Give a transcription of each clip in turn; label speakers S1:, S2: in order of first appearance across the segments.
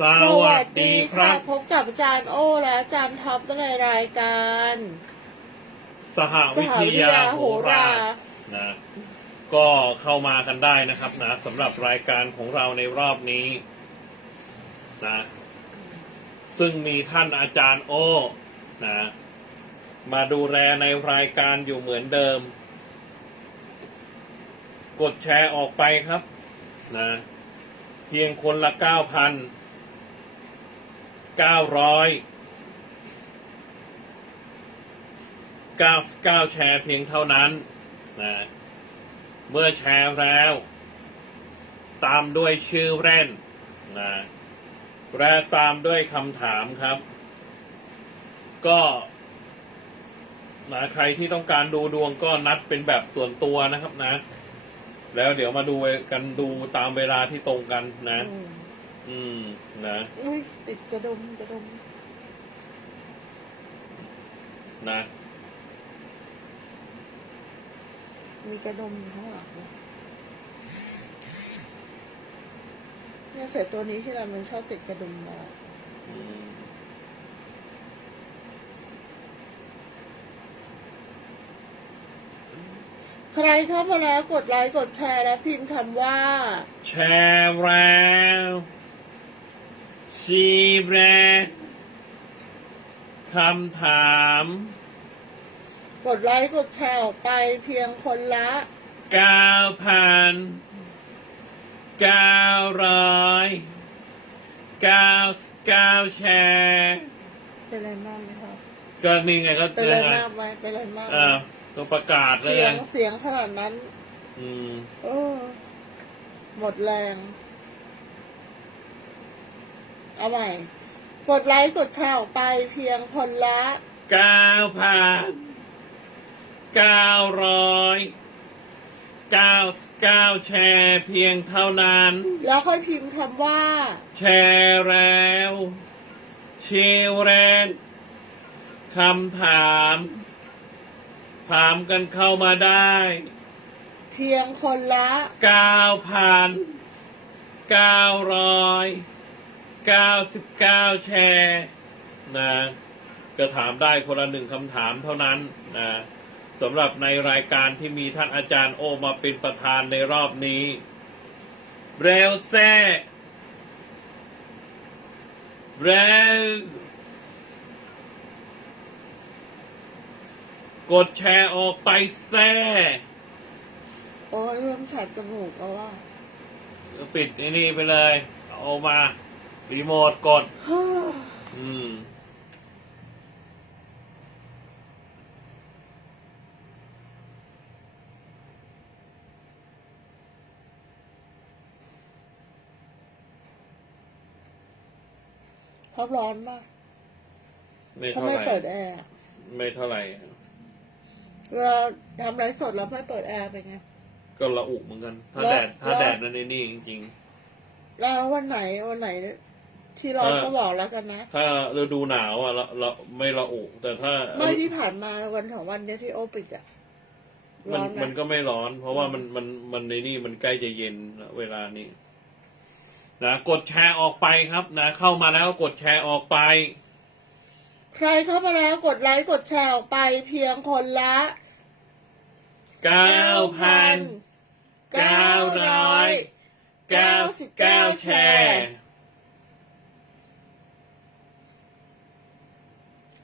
S1: สวัสดีครับ
S2: พบกับอาจารย์โอและอาจารย์ท็อปในรายการ
S1: สหวิทยาโหราศนะก็เข้ามากันได้นะครับนะสำหรับรายการของเราในรอบนี้นะซึ่งมีท่านอาจารย์โอนะมาดูแลในรายการอยู่เหมือนเดิม กดแชร์ออกไปครับนะเพียงคนละ เก้าพันเก้าร้อย99แชร์เพียงเท่านั้นนะเมื่อแชร์แล้ว ตามด้วยชื่อเล่นนะและตามด้วยคำถามครับ ก็นะใครที่ต้องการดูดวงก็นัดเป็นแบบส่วนตัวนะครับนะ แล้วเดี๋ยวมาดูกันดูตามเวลาที่ตรงกันนะ นะ
S2: อุ้ยติดกระดุมกระดุม
S1: นะ
S2: มีกระดุมอยู่ข้างหลังด้วยเนี่ยเสร็จตัวนี้ที่เรามันชอบติดกระดุมตลอด
S1: อืม
S2: ใครเข้ามาแล้วกดไลค์กดแชร์และพิมพ์คำว่า
S1: แชร์แล้ว ชีแบรคำถาม
S2: กดไลค์กดแชร์ออกไปเพียงคนละ
S1: เก้าพันเก้าร้อยเก้าเก้าแชร์
S2: เป็นอะไรมากไหมครับ
S1: ก็นี่ไงก็
S2: เป็นอะไรมากไหมเป็นอะไรมากไหม
S1: เออตัวประกาศเลย
S2: เสียงเสียงขนาดนั้น
S1: อืม
S2: เออหมดแรง เอาใหม่ กดไลค์กดแชร์ออกไปเพียงคนละ
S1: เก้าพันเก้าร้อยเก้าเก้าแชร์เพียงเท่านั้น
S2: แล้วค่อยพิมพ์คำว่า
S1: แชร์แล้วเชวแรนคำถาม ถามกันเข้ามาได้
S2: เพียงคนละ
S1: เก้าพันเก้าร้อย เก้าสิบเก้าแชร์นะก็ถามได้คนละหนึ่งคำถามเท่านั้นนะสำหรับในรายการที่มีท่านอาจารย์โอมาเป็นประธานในรอบนี้ เร็วแซ่เร็วกดแชร์ออกไปแซ่
S2: โอ้ยเริ่มฉัดจมูกแล้วว่า
S1: ปิดไอ้นี่ไปเลย เอามา รีโมทกด อืม
S2: ท็อปร้อนมาก
S1: ไม่
S2: เขา
S1: เท่าไห
S2: ไม่
S1: ร่
S2: เปิดแอร์
S1: ไม่เท่าไหร่
S2: เวลาทำไลฟ์สดแล้วไม่เปิดแอร์เป็นไง
S1: ก็ละอุเหมือนกัน ถ้า
S2: แล้ว
S1: แดด ถ้า
S2: แล้ว
S1: แดดนั่นนี่จริง
S2: แล้ววันไหนวันไหน ที่ร้อน
S1: เออ
S2: ก็บอกแล้วกันนะ
S1: ๆถ้าฤดูหนาวอะละละไม่ละอุ แต่ถ้า
S2: ไม่ที่ผ่านมาวันของวันเนี้ยที่โอปิดอะ
S1: มั
S2: ร้
S1: น
S2: อนไหม
S1: มันก็ไม่ร้อน เพราะว่ามันมันมันในนี่มันใกล้จะเย็นนะเวลานี้นะกดแชร์ออกไปครับ นะ เข้ามาแล้วกดแชร์ออกไป
S2: ใครเข้ามาแล้วกดไลค์กดแชร์ออกไปเพียงคนละ
S1: เก้าพันเก้าร้อยเก้าสิบเก้าแชร์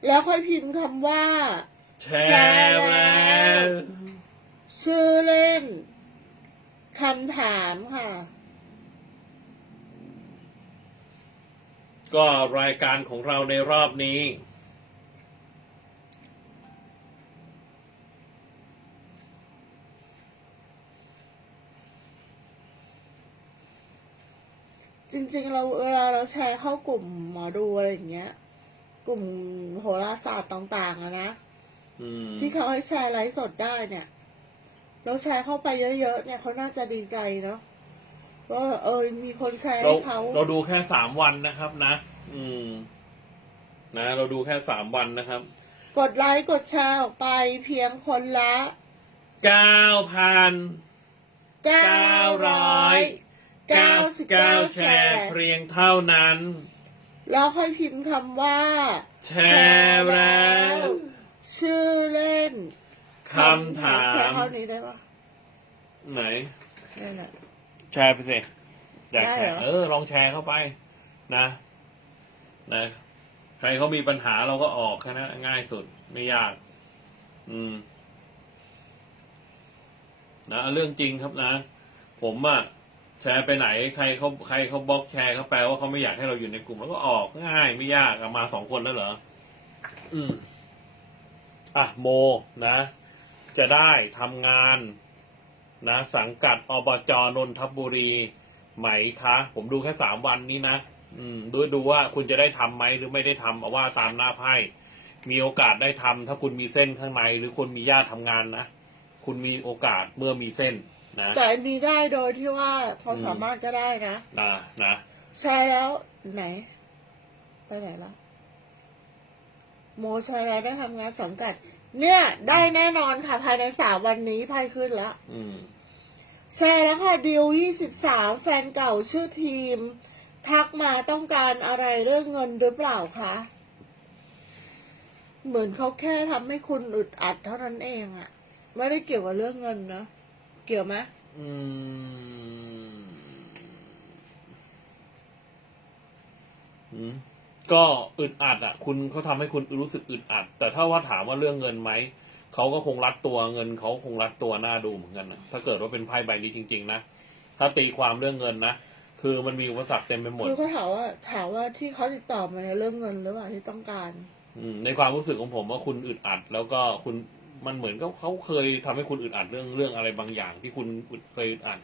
S2: แล้วค่อยพิมพ์คำว่า
S1: แชร์แล้ว
S2: ชื่อเล่นคำถามค่ะ
S1: ก็รายการของเราในรอบนี้
S2: จริงๆ เราเวลาเราแชร์เข้ากลุ่มหมอดูอะไรอย่างเงี้ย กลุ่มโหราศาสตร์ต่างๆอะนะ
S1: อืม
S2: ที่เขาให้แชร์ไลฟ์สดได้เนี่ยเราแชร์เข้าไปเยอะๆเนี่ยเขาน่าจะดีใจเนาะว่าเออมีคนแชร์
S1: เรา
S2: ให้เขา
S1: เราดูแค่สามวันนะครับนะ อืม นะ เราดูแค่สามวันนะครับ
S2: กดไลค์กดแชร์ออกไปเพียงคนละ
S1: เก้าพัน
S2: เก้าร้อยเก้าสิบเก้า
S1: 99
S2: แช
S1: แช
S2: ร์
S1: ร์เพียงเท่านั้น
S2: แล้วค่อยพิมพ์คำว่า
S1: แชร์แล้ว
S2: ชื่อเล่น
S1: คำถา
S2: แชร์
S1: ม
S2: เท่านี้ได้ปะ
S1: ไหน
S2: นั่นแหละ
S1: แชร์ไปสิอยาก
S2: ได้
S1: แช
S2: เหรอ
S1: ร์เออ ลองแชร์เข้าไป นะนะ ใครเขามีปัญหาเราก็ออกแค่นั้นง่ายสุดไม่ยาก อืม นะเรื่องจริงครับนะ ผมอะ แชร์ไปไหนใครเขาใครเขาบล็อกแชร์เขาแปลว่าเขาไม่อยากให้เราอยู่ในกลุ่มแล้วก็ออกง่ายไม่ยากอะมาสองคนแล้วเหรอ อืม อะโมนะ จะได้ทำงาน นะ สังกัดอบจนนทบุรีไหมคะ ผมดูแค่สามวันนี้นะอืมดูดูว่าคุณจะได้ทำไหมหรือไม่ได้ทำเอาว่าตามหน้าไพ่มีโอกาสได้ทำถ้าคุณมีเส้นข้างในหรือคุณมีญาติทำงานนะคุณมีโอกาสเมื่อมีเส้น นะ
S2: แต่อันนี้ได้โดยที่ว่าพออ
S1: ม
S2: สามารถก็ได้นะ
S1: นะนะ
S2: แชร์แล้วไหน ไปไหนละโมแชร์แล้วได้ทำงานสังกัด เนี่ย ได้แน่นอนค่ะ ภายในสามวันนี้ไพ่ขึ้นแล้ว
S1: อืม
S2: แชร์แล้วค่ะดิวยี่สิบสามแฟนเก่าชื่อทีม ทักมาต้องการอะไรเรื่องเงินหรือเปล่าคะเหมือนเขาแค่ทำให้คุณอึดอัดเท่านั้นเองอะไม่ได้เกี่ยวกับเรื่องเงินนะ เกี่ยวไหม
S1: อืมอืมก็อึดอัดอะ คุณเขาทำให้คุณรู้สึกอึดอัด แต่ถ้าว่าถามว่าเรื่องเงินไหม เขาก็คงรัดตัวเงินเขาคงรัดตัวหน้าดูเหมือนกันนะถ้าเกิดว่าเป็นไพ่ใบนี้จริง ๆ นะ ถ้าตีความเรื่องเงินนะ คือมันมีอุปสรรคเต็มไปหมด
S2: คือเขาถามว่าถามว่าที่เขาติดต่อมาเนี่ยเรื่องเงินหรือเปล่าที่ต้องการ
S1: อืมในความรู้สึกของผมว่าคุณอึดอัด แล้วก็คุณ มันเหมือนกับเขาเคยทำให้คุณอึดอัดเรื่องเรื่องอะไรบางอย่าง ที่คุณอึดเคยอึดอัด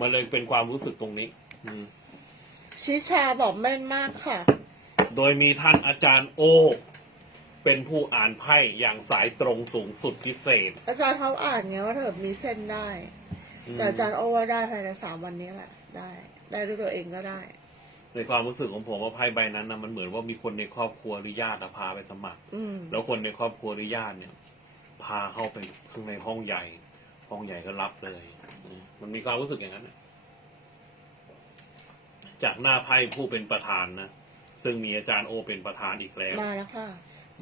S1: มันเลยเป็นความรู้สึกตรงนี้ อืม
S2: ชิชาบอกแม่นมากค่ะ
S1: โดยมีท่านอาจารย์โอ เป็นผู้อ่านไพ่อย่างสายตรงสูงสุดพิเศษ
S2: อาจารย์เขาอ่านไงว่าถ้าเกิดมีเส้นได้
S1: อืม
S2: แต่อาจารย์โอว่าได้ภายในสามวันนี้แหละ ได้ ได้ด้วยตัวเองก็ได้
S1: ในความรู้สึกของผมว่าไพ่ใบนั้นนะมันเหมือนว่ามีคนในครอบครัวหรือญาติอะพาไปสมัคร
S2: อืม
S1: แล้วคนในครอบครัวหรือญาติเนี่ย พาเข้าไปข้างในห้องใหญ่ ห้องใหญ่ก็รับเลยอืมมันมีความรู้สึกอย่างนั้นน่ะจากหน้าไพ่ผู้เป็นประธานนะ ซึ่งมีอาจารย์โอเป็นประธานอีกแล้ว
S2: มาแล้วค่ะ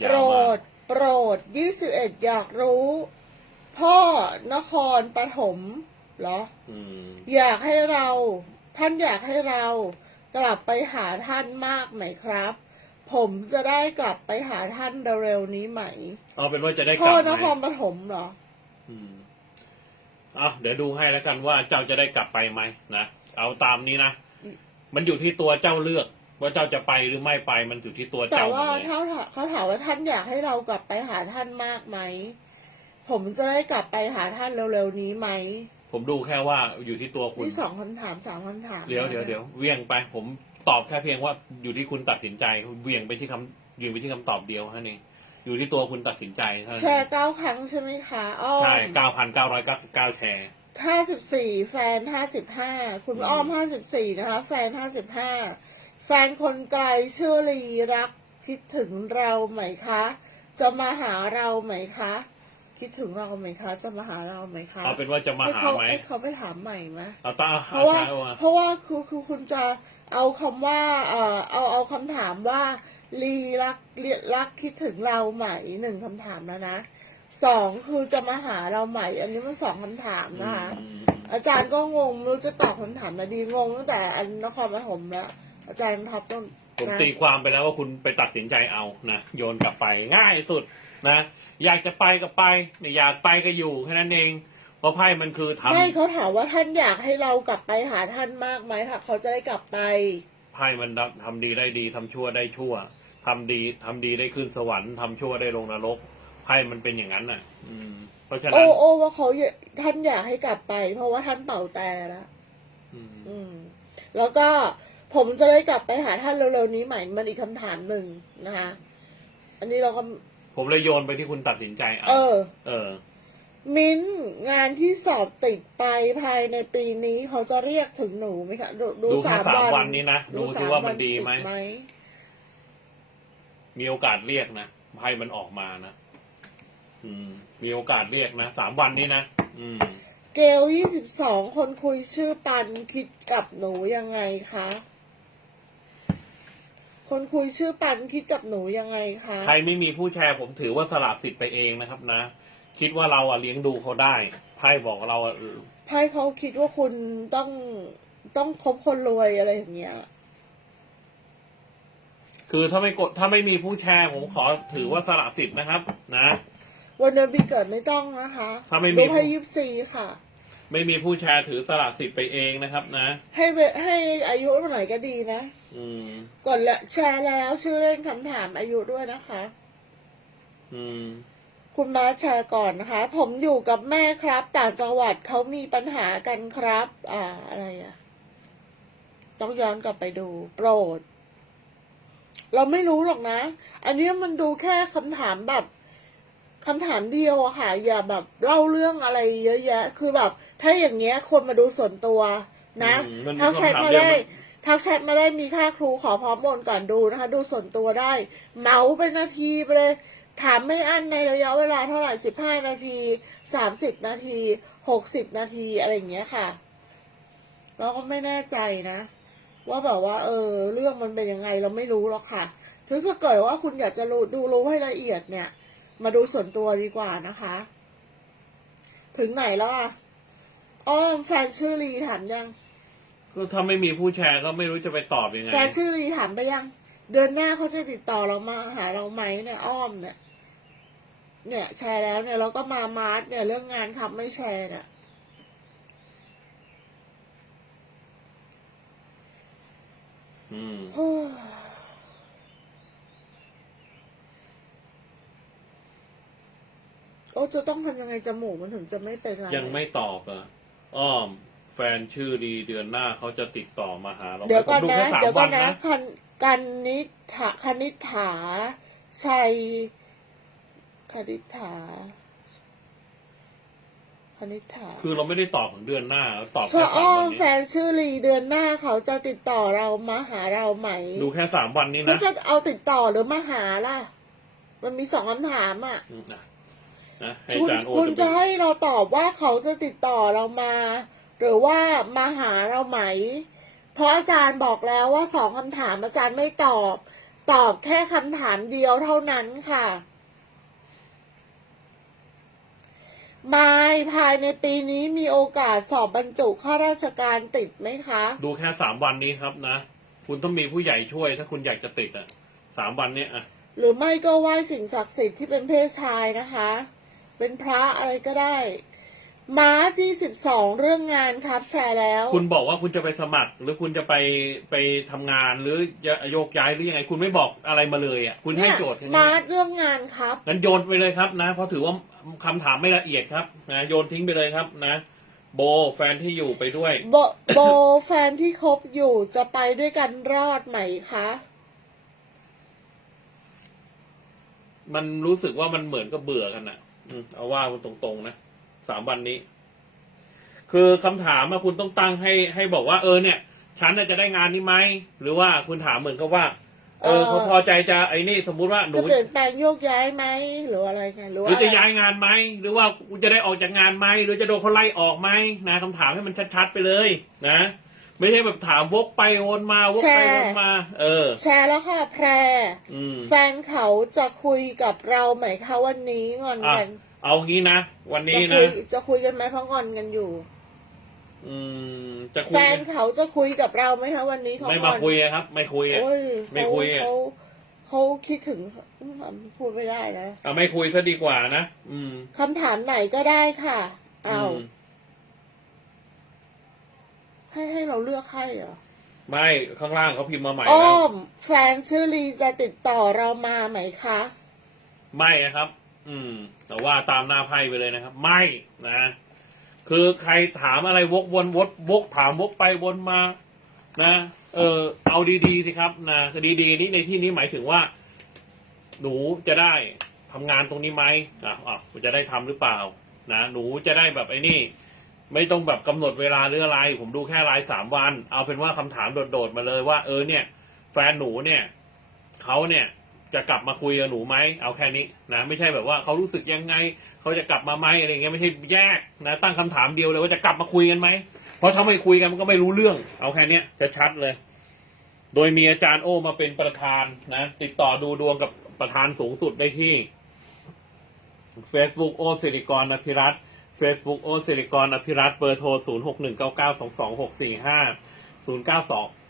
S1: ยา
S2: โปร
S1: วมาก
S2: ดโปรดยี่สิบเอ็ดอยากรู้ พ่อนครปฐมเหรอ
S1: อืม
S2: อยากให้เรา ท่านอยากให้เรา กลับไปหาท่านมากไหมครับ ผมจะได้กลับไปหาท่านเร็วๆนี้ไหม
S1: เอาเป็นว่าจะได้ก
S2: พ่อ
S1: ลับไห
S2: น
S1: ม
S2: ครปฐมเหรอ
S1: อืมเอาเดี๋ยวดูให้แล้วกันว่าเจ้าจะได้กลับไปไหมนะเอาตามนี้นะมันอยู่ที่ตัวเจ้าเลือก ว่าเจ้าจะไปหรือไม่ไปมันอยู่ที่ตัว
S2: แต่
S1: เจ้าหม
S2: ว่า
S1: ดเลย
S2: เขาถามเขาถามว่าท่านอยากให้เรากลับไปหาท่านมากไหม ผมจะได้กลับไปหาท่านเร็วๆนี้ไหม
S1: ผมดูแค่ว่าอยู่ที่ตัวคุณ
S2: นี่สองคำถามสามคำถาม
S1: เดี๋ยวเดี๋ยวเดี๋ยวเวียงไป ผม ตอบแค่เพียงว่าอยู่ที่คุณตัดสินใจเวียงไปที่คำเวียงไปที่คำตอบเดียวแค่นี้อยู่ที่ตัวคุณตัดสินใจเท่านั้น
S2: แชร์เก้าครั้งใช่ไหมคะอ้อ
S1: ใช่
S2: ม
S1: เก้าพันเก้าร้อยเก้าสิบเก้าแชร์
S2: ห้าสิบสี่แฟนห้าสิบห้าคุณ
S1: อืม
S2: อ้อมห้าสิบสี่นะคะ แฟนห้าสิบห้าแฟนคนไกลชื่อลีรักคิดถึงเราไหมคะ จะมาหาเราไหมคะ คิดถึงเราไหมคะ จะมาหาเราไหมคะ
S1: เอาเป็นว่าจะมา
S2: ให้
S1: หา
S2: เขา
S1: ไหม
S2: ให้เขาไปถามใหม่ไหม
S1: เอาตา
S2: เพราะว่า
S1: อม
S2: เพราะว่าคือคือคุณจะเอาคำว่าเอ่อเอาเอาคำถามว่าลีรักลีรักคิดถึงเราไหมหนึ่งคำถามแล้วนะสองคือจะมาหาเราไหมอันนี้มันสองคำถามนะคะ
S1: อืม
S2: อาจารย์ก็งงไม่รู้จะตอบคำถามไหนดีงงตั้งแต่อันนครปฐมแล้วอาจารย์ท็อปต้อง
S1: ผม
S2: นะ
S1: ตีความไปแล้วว่าคุณไปตัดสินใจเอานะโยนกลับไปง่ายสุดนะ อยากจะไปก็ไปไม่อยากไปก็อยู่แค่นั้นเองเพราะไพ่มันคือทำ
S2: ไม่เขาถามว่าท่านอยากให้เรากลับไปหาท่านมากไหมถ้าเขาจะได้กลับไป
S1: ไพ่มันทำดีได้ดีทำชั่วได้ชั่วทำดีทำดีได้ขึ้นสวรรค์ทำชั่วได้ลงนรกไพ่มันเป็นอย่างนั้นน่ะ อืม เพราะฉะ
S2: โอ้
S1: นั้น
S2: โอ้ว่าเขาอยากท่านอยากให้กลับไป เพราะว่าท่านเป่าแต่แล้ว
S1: อืม
S2: อืมแล้วก็ ผมจะได้กลับไปหาท่านเร็วๆนี้ใหม่มันอีกคำถามหนึ่งนะคะ อันนี้เราก็
S1: ผมเลยโยนไปที่คุณตัดสินใจเอา
S2: เออ
S1: เออ
S2: มิ้นท์งานที่สอบติดไปภายในปีนี้เขาจะเรียกถึงหนูไหมคะดูดู
S1: ดูแค่
S2: สาม
S1: สาม
S2: วัน
S1: วันนี้นะ ดูซิว่ามันดีไหม
S2: ติไหม
S1: มีโอกาสเรียกนะไพ่มันออกมานะอืม มีโอกาสเรียกนะสามวันนี้นะอืม
S2: เกลยี่สิบสองคนคุยชื่อปันคิดกับหนูยังไงคะ คนคุยชื่อปันคิดกับหนูยังไงคะ
S1: ใครไม่มีผู้แชร์ผมถือว่าสละสิทธิ์ไปเองนะครับนะ คิดว่าเราอะเลี้ยงดูเขาได้ไพ่บอกเราอะ
S2: ไพ่เขาคิดว่าคุณต้องต้องคบคนรวยอะไรอย่างเงี้ย
S1: คือถ้าไม่กดถ้าไม่มีผู้แชร์ผมขอถือว่าสละสิทธิ์นะครับ นะ
S2: วันเดือนปีเกิดไม่ต้องนะคะ
S1: ถ้าไม่มี
S2: ดูไพ่ยิปซีค่ะ
S1: ไม่มีผู้แชร์ถือสละสิทธิ์ไปเองนะครับนะ
S2: ให้เวให้อายุเท่าไหร่ก็ดีนะ
S1: อืม
S2: กดละแชร์แล้วชื่อเล่นคำถามอายุด้วยนะคะ
S1: อืม
S2: คุณมาแชร์ก่อนนะคะ ผมอยู่กับแม่ครับ ต่างจังหวัดเขามีปัญหากันครับ อ่า อะไรอะต้องย้อนกลับไปดู โปรด เราไม่รู้หรอกนะ อันนี้มันดูแค่คำถามแบบ คำถามเดียวอะค่ะ อย่าแบบเล่าเรื่องอะไรเยอะแยะ คือแบบ ถ้าอย่างเงี้ยควรมาดูส่วนตัวนะ
S1: อืมมันมี
S2: ทักแชท
S1: คำถาม
S2: มา
S1: เดียว
S2: ได้
S1: มัน
S2: ทักแชทมาได้มีค่าครูขอพร้อมโอนก่อนดูนะคะ ดูส่วนตัวได้ เมาส์เป็นนาทีไปเลย ถามไม่อั้นในระยะเวลาเท่าไหร่สิบห้านาทีสามสิบนาทีหกสิบนาทีอะไรอย่างเงี้ยค่ะ เราก็ไม่แน่ใจนะ ว่าแบบว่า เออ เรื่องมันเป็นยังไงเราไม่รู้หรอกค่ะ ถึงถ้าเกิดว่าคุณอยากจะรู้ดูรู้ให้ละเอียดเนี่ย มาดูส่วนตัวดีกว่านะคะ ถึงไหนแล้วอะอ้อมแฟนชื่อลีถามยัง
S1: ก็ถ้าไม่มีผู้แชร์ก็ไม่รู้จะไปตอบยังไง
S2: แฟนชื่อลีถามไปยัง เดือนหน้าเขาจะติดต่อเรามาหาเราไหมเนี่ย อ้อมเนี่ย เนี่ย แชร์แล้วเนี่ยเราก็มามาร์ทเนี่ย เรื่องงานครับไม่แชร์เนี่ย
S1: อืม
S2: โอ้ยโอ้จะต้องทำยังไงจมูกมันถึงจะไม่เป็นไร
S1: ยังไม่ตอบเหรอะอ้อม แฟนชื่อดีเดือนหน้าเขาจะติดต่อมาหาเรา
S2: เดี๋ยวก่อน
S1: ผม
S2: นะ
S1: แค่สาม
S2: เดี๋ยวก่
S1: วั
S2: อน
S1: น
S2: นะ
S1: นะ
S2: คันกันนิถาคณิษฐาชัยคณิษฐาคณิษฐา
S1: คือเราไม่ได้ตอบถึงเดือนหน้าเราตอบ
S2: ช
S1: แค่
S2: อ
S1: สาม
S2: อ้อ
S1: วั
S2: ม
S1: น
S2: แฟ
S1: นี้
S2: นชื่อลีเดือนหน้าเขาจะติดต่อเรามาหาเราไหม
S1: ดูแค่สามวันนี้
S2: เขา
S1: นะ
S2: จะเอาติดต่อหรือมาหาล่ะ มันมีสองคำถามอะ
S1: อืมนะ นะให้
S2: คุณ
S1: อาจารย์โอ
S2: คุณ
S1: จะ
S2: จะ
S1: ไป
S2: ให้เราตอบว่าเขาจะติดต่อเรามา หรือว่ามาหาเราไหม เพราะอาจารย์บอกแล้วว่าสองคำถามอาจารย์ไม่ตอบ ตอบแค่คำถามเดียวเท่านั้นค่ะ มายภายในปีนี้มีโอกาสสอบบรรจุข้าราชการติดไหมคะ
S1: ดูแค่สามวันนี้ครับนะ คุณต้องมีผู้ใหญ่ช่วย ถ้าคุณอยากจะติดอะสามวันเนี้ยอะ
S2: หรือไม่ก็ไหว้สิ่งศักดิ์สิทธิ์ที่เป็นเพศชายนะคะ เป็นพระอะไรก็ได้ ม้าที่สิบสองเรื่องงานครับแชร์แล้ว
S1: คุณบอกว่าคุณจะไปสมัคร หรือคุณจะไปไปทำงานหรือจะโยกย้ายหรือยังไง คุณไม่บอกอะไรมาเลยอะคุณให้
S2: เนี่ย
S1: โจทย์แค่นี้
S2: มา
S1: นะ
S2: เรื่องงานครับ
S1: งั้นโยนไปเลยครับนะเพราะถือว่าคำถามไม่ละเอียดครับนะโยนทิ้งไปเลยครับนะ โบแฟนที่อยู่ไปด้วย
S2: โบโบแฟนที่คบอยู่จะไปด้วยกันรอดไหมคะ
S1: มันรู้สึกว่ามันเหมือนกับเบื่อกันอะอืม เอาว่าคุณตรงๆนะสามวันนี้ คือคำถามอะคุณต้องตั้งให้ให้บอกว่าเออเนี่ย ฉันน่ะจะได้งานนี้ไหมหรือว่าคุณถามเหมือนกับว่าเออ
S2: เออ
S1: เขาพอใจจะไอ้นี่สมมุติว่าหนู
S2: จะเปลี่ยนแปลงโยกย้ายไหมหรืออะไรไงหรือ
S1: ห
S2: ว่า
S1: รือจะ
S2: อะไร
S1: ย้ายงานไหมหรือว่ากูจะได้ออกจากงานไหมหรือจะโดนเขาไล่ออกไหมนะคำถามให้มันชัดๆไปเลย นะ ไม่ใช่แบบถามวกไปวนมาวกไปวนมา เออ
S2: แชร์แล้วค่ะแพร
S1: อืม
S2: แฟนเขาจะคุยกับเราไหมคะวันนี้งอนกัน
S1: เอางี้นะ วัน
S2: จะ
S1: นี้
S2: คุ
S1: นะ
S2: ยจะคุยกันไหมเพราะงอนกันอยู่
S1: อืม จะคุ
S2: แฟ
S1: ย
S2: นเขาจะคุยกับเราไหมคะวันนี้เขา
S1: ไม่
S2: ง
S1: มา
S2: อน
S1: คุยอะครับ ไม่คุยอะ
S2: โอ้ย
S1: ไม่
S2: เขา
S1: คุยอะ
S2: เขาเขาคิดถึงอืมพูดไม่ได้นะ
S1: เอาไม่คุยซะดีกว่านะอืม
S2: คำถามไหนก็ได้ค่ะ เอา
S1: ม
S2: ให้ให้เราเลือกให้เหรอ
S1: ไม่ข้างล่างเขาพิมพ์มาใหม่
S2: อ้
S1: แล้
S2: อ
S1: ว
S2: มแฟนชื่อลีจะติดต่อเรามาไหมคะ
S1: ไม่นะครับ อืม แต่ว่าตามหน้าไพ่ไปเลยนะครับ ไม่นะ คือใครถามอะไรวกวนวดวกถามวกไปวนมา นะ เออ เอาดีๆสิครับนะดีๆนี่ในที่นี้หมายถึงว่า หนูจะได้ทำงานตรงนี้ไหมอะอะจะได้ทำหรือเปล่า นะหนูจะได้แบบไอ้นี่ ไม่ต้องแบบกำหนดเวลาหรืออะไร ผมดูแค่รายสามวัน เอาเป็นว่าคำถามโดดๆมาเลยว่าเออเนี่ย แฟนหนูเนี่ยเขาเนี่ยจะกลับมาคุยกับหนูไหมเอาแค่นี้นะไม่ใช่แบบว่าเขารู้สึกยังไงเขาจะกลับมาไหมอะไรเงี้ยไม่ใช่แยกนะตั้งคำถามเดียวเลยว่าจะกลับมาคุยกันไหมเพราะถ้าไม่คุยกันมันก็ไม่รู้เรื่อง เอาแค่เนี้ยจะชัดเลย โดยมีอาจารย์โอมาเป็นประธานนะ ติดต่อดูดวงกับประธานสูงสุดได้ที่ Facebook โอสิริกรอภิรัตน์ Facebook โอสิริกรอภิรัตเบอร์โทร 0 6 1 9 9 2 2 6 4 5 0 9 2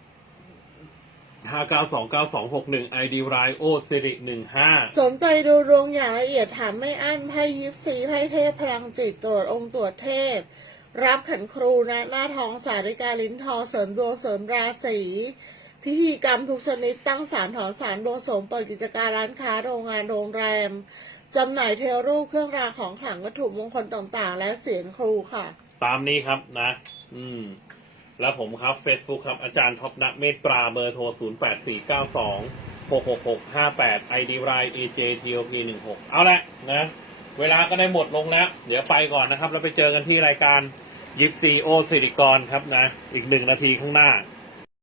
S1: 5 9 2 9 2 6 1 ID รายโอสิริ15
S2: สนใจดูดวงอย่างละเอียดถามไม่อั้นไพ่ยิปซีไพ่เทพพลังจิตตรวจองค์ตรวจเทพ รับขันครูนะหน้าทองสาริกาลิ้นทองเสริมดวงเสริมราศีพิธีกรรมทุกชนิดตั้งสารถอนสารดวงสมเปิดกิจการร้านค้าโรงงานโรงแรม จำหน่ายเทวรูปเครื่องรางของขลังวัตถุมงคลต่างๆ และเสียงครูค่ะ
S1: ตามนี้ครับนะ อืม แล้วผมครับ Facebook ครับ อาจารย์ท็อปณเมตตราเบอร์โทร 0 8 4 9 2 6 6 6 5 8 ID ราย AJTOP 1 6เอาละนะ เวลาก็ได้หมดลงแล้ว เดี๋ยวไปก่อนนะครับ แล้วไปเจอกันที่รายการยิปซีโอสิริกรครับนะ อีกหนึ่งนาทีข้างหน้า